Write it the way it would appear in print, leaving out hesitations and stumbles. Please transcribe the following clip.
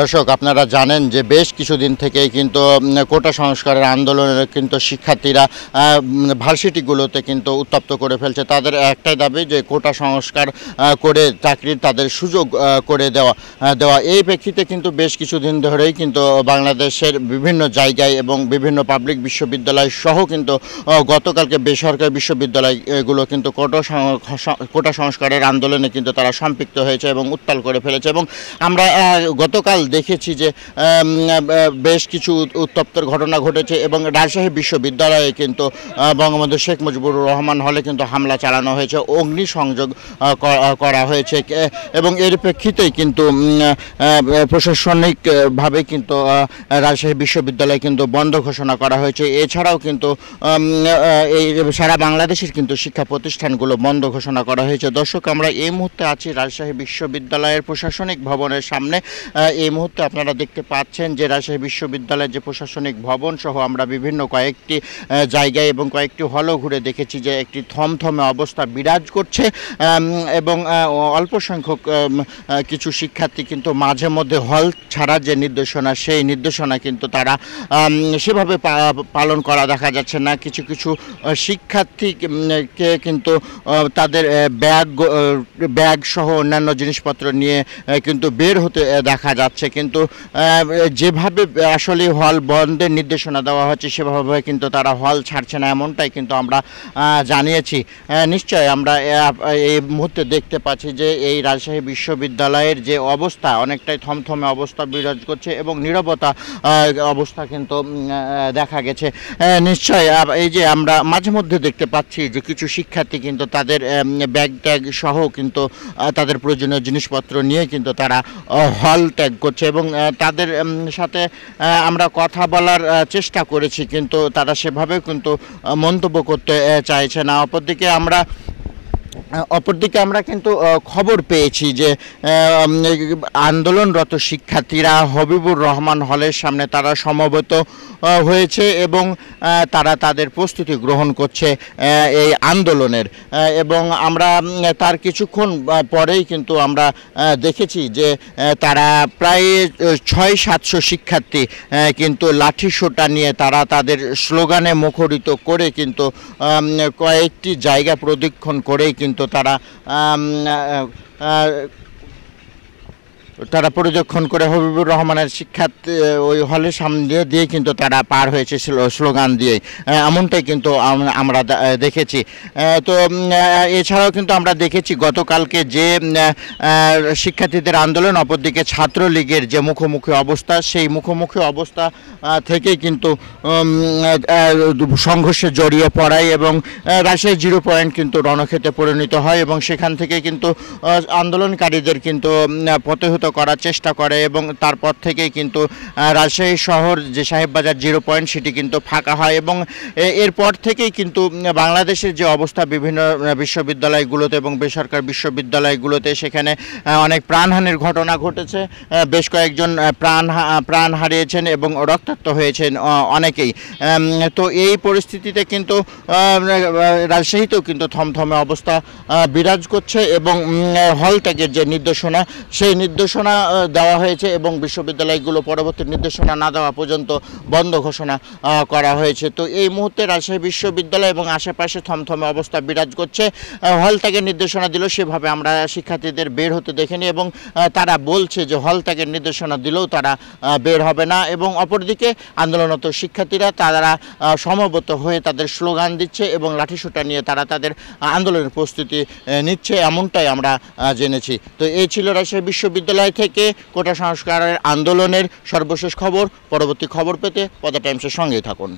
দর্শক, আপনারা জানেন যে বেশ কিছুদিন থেকেই কিন্তু কোটা সংস্কারের আন্দোলনের কিন্তু শিক্ষার্থীরা ভার্সিটিগুলোতে কিন্তু উত্তপ্ত করে ফেলছে। তাদের একটাই দাবি যে কোটা সংস্কার করে চাকরির তাদের সুযোগ করে দেওয়া। এই প্রেক্ষিতে কিন্তু বেশ কিছুদিন ধরেই কিন্তু বাংলাদেশের বিভিন্ন জায়গায় এবং বিভিন্ন পাবলিক বিশ্ববিদ্যালয় সহ কিন্তু গতকালকে বেসরকারি বিশ্ববিদ্যালয়গুলো কিন্তু কোটা সংস্কারের আন্দোলনে কিন্তু তারা সম্পৃক্ত হয়েছে এবং উত্তাল করে ফেলেছে। এবং আমরা গতকাল দেখেছি যে বেশ কিছু উত্তপ্তের ঘটনা ঘটেছে এবং রাজশাহী বিশ্ববিদ্যালয়ে কিন্তু বঙ্গবন্ধু শেখ মুজিবুর রহমান হলে কিন্তু হামলা চালানো হয়েছে, অগ্নিসংযোগ করা হয়েছে এবং এর প্রেক্ষিতেই কিন্তু প্রশাসনিকভাবে কিন্তু রাজশাহী বিশ্ববিদ্যালয় কিন্তু বন্ধ ঘোষণা করা হয়েছে। এছাড়াও কিন্তু এই সারা বাংলাদেশের কিন্তু শিক্ষা প্রতিষ্ঠানগুলো বন্ধ ঘোষণা করা হয়েছে। দর্শক, আমরা এই মুহূর্তে আছি রাজশাহী বিশ্ববিদ্যালয়ের প্রশাসনিক ভবনের সামনে। এই মুহূর্তে আপনারা দেখতে পাচ্ছেন যে রাজশাহী বিশ্ববিদ্যালয়ের যে প্রশাসনিক ভবন সহ আমরা বিভিন্ন কয়েকটি জায়গায় এবং কয়েকটি হলও ঘুরে দেখেছি যে একটি থমথমে অবস্থা বিরাজ করছে এবং অল্প সংখ্যক কিছু শিক্ষার্থী কিন্তু মাঝে মধ্যে হল ছাড়া যে নির্দেশনা, সেই নির্দেশনা কিন্তু তারা সেভাবে পালন করা দেখা যাচ্ছে না। কিছু কিছু শিক্ষার্থীকে কিন্তু তাদের ব্যাগ সহ অন্যান্য জিনিসপত্র নিয়ে কিন্তু বের হতে দেখা যাচ্ছে, কিন্তু যেভাবে আসলে হল বন্ধের নির্দেশনা দেওয়া হচ্ছে সেভাবে কিন্তু তারা হল ছাড়ছে না, এমনটাই কিন্তু আমরা জানিয়েছি। নিশ্চয় আমরা এই মুহূর্তে দেখতে পাচ্ছি যে এই রাজশাহী বিশ্ববিদ্যালয়ের যে অবস্থা অনেকটাই থমথমে অবস্থা বিরাজ করছে এবং নীরবতা অবস্থা কিন্তু দেখা গেছে। নিশ্চয় এই যে আমরা মাঝে মধ্যে দেখতে পাচ্ছি যে কিছু শিক্ষার্থী কিন্তু তাদের ব্যাগ ট্যাগ সহ কিন্তু তাদের প্রয়োজনীয় জিনিসপত্র নিয়ে কিন্তু তারা হল ত্যাগ করছে এবং তাদের সাথে আমরা কথা বলার চেষ্টা করেছি, কিন্তু তারা সেভাবে কিন্তু মন্তব্য করতে চাইছে না। অপরদিকে আমরা কিন্তু খবর পেয়েছি যে আন্দোলনরত শিক্ষার্থীরা হবিবুর রহমান হলের সামনে তারা সমবেত হয়েছে এবং তারা তাদের প্রস্তুতি গ্রহণ করছে এই আন্দোলনের। এবং আমরা তার কিছুক্ষণ পরেই কিন্তু আমরা দেখেছি যে তারা প্রায় 600-700 শিক্ষার্থী কিন্তু লাঠি সোঁটা নিয়ে তারা তাদের স্লোগানে মুখরিত করে কিন্তু কয়েকটি জায়গা প্রদক্ষিণ করেই কিন্তু তারা পরিদর্শন করে হবিবুর রহমানের শিক্ষার্থী ওই হলের সামনে দিয়ে কিন্তু তারা পার হয়েছে স্লোগান দিয়ে, এমনটাই কিন্তু আমরা দেখেছি। তো এছাড়াও কিন্তু আমরা দেখেছি গতকালকে যে শিক্ষার্থীদের আন্দোলন, অপরদিকে ছাত্রলীগের যে মুখোমুখি অবস্থা, সেই মুখোমুখি অবস্থা থেকে কিন্তু সংঘর্ষে জড়িয়ে পড়ায় এবং রাজশাহী 0 পয়েন্ট কিন্তু রণক্ষেত্রে পরিণত হয় এবং সেখান থেকে কিন্তু আন্দোলনকারীদের কিন্তু প্রতিহত করার চেষ্টা করে এবং তারপর থেকেই কিন্তু রাজশাহী শহর যে সাহেববাজার 0 পয়েন্ট সেটি কিন্তু ফাঁকা হয় এবং এরপর থেকেই কিন্তু বাংলাদেশের যে অবস্থা বিভিন্ন বিশ্ববিদ্যালয়গুলোতে এবং বেসরকারি বিশ্ববিদ্যালয়গুলোতে সেখানে অনেক প্রাণহানির ঘটনা ঘটেছে, বেশ কয়েকজন প্রাণ হারিয়েছেন এবং রক্তাক্ত হয়েছেন অনেকেই। তো এই পরিস্থিতিতে কিন্তু রাজশাহীতেও কিন্তু থমথমে অবস্থা বিরাজ করছে এবং হল ত্যাগের যে নির্দেশনা, সেই নির্দেশনা দেওয়া হয়েছে এবং বিশ্ববিদ্যালয়গুলো পরবর্তী নির্দেশনা না দেওয়া পর্যন্ত বন্ধ ঘোষণা করা হয়েছে। তো এই মুহূর্তে রাজশাহী বিশ্ববিদ্যালয় এবং আশেপাশে থমথমে অবস্থা বিরাজ করছে। হল ত্যাগের নির্দেশনা দিল সেভাবে আমরা শিক্ষার্থীদের বের হতে দেখিনি এবং তারা বলছে যে হল ত্যাগের নির্দেশনা দিলেও তারা বের হবে না এবং অপরদিকে আন্দোলনরত শিক্ষার্থীরা তারা সমবেত হয়ে তাদের স্লোগান দিচ্ছে এবং লাঠিসোঁটা নিয়ে তারা তাদের আন্দোলনের প্রস্তুতি নিচ্ছে, এমনটাই আমরা জেনেছি। তো এই ছিল রাজশাহী বিশ্ববিদ্যালয় থেকে কোটা সংস্কারের আন্দোলনের সর্বশেষ খবর। পরবর্তী খবর পেতে পদ্মা টাইমসের সঙ্গেই থাকুন।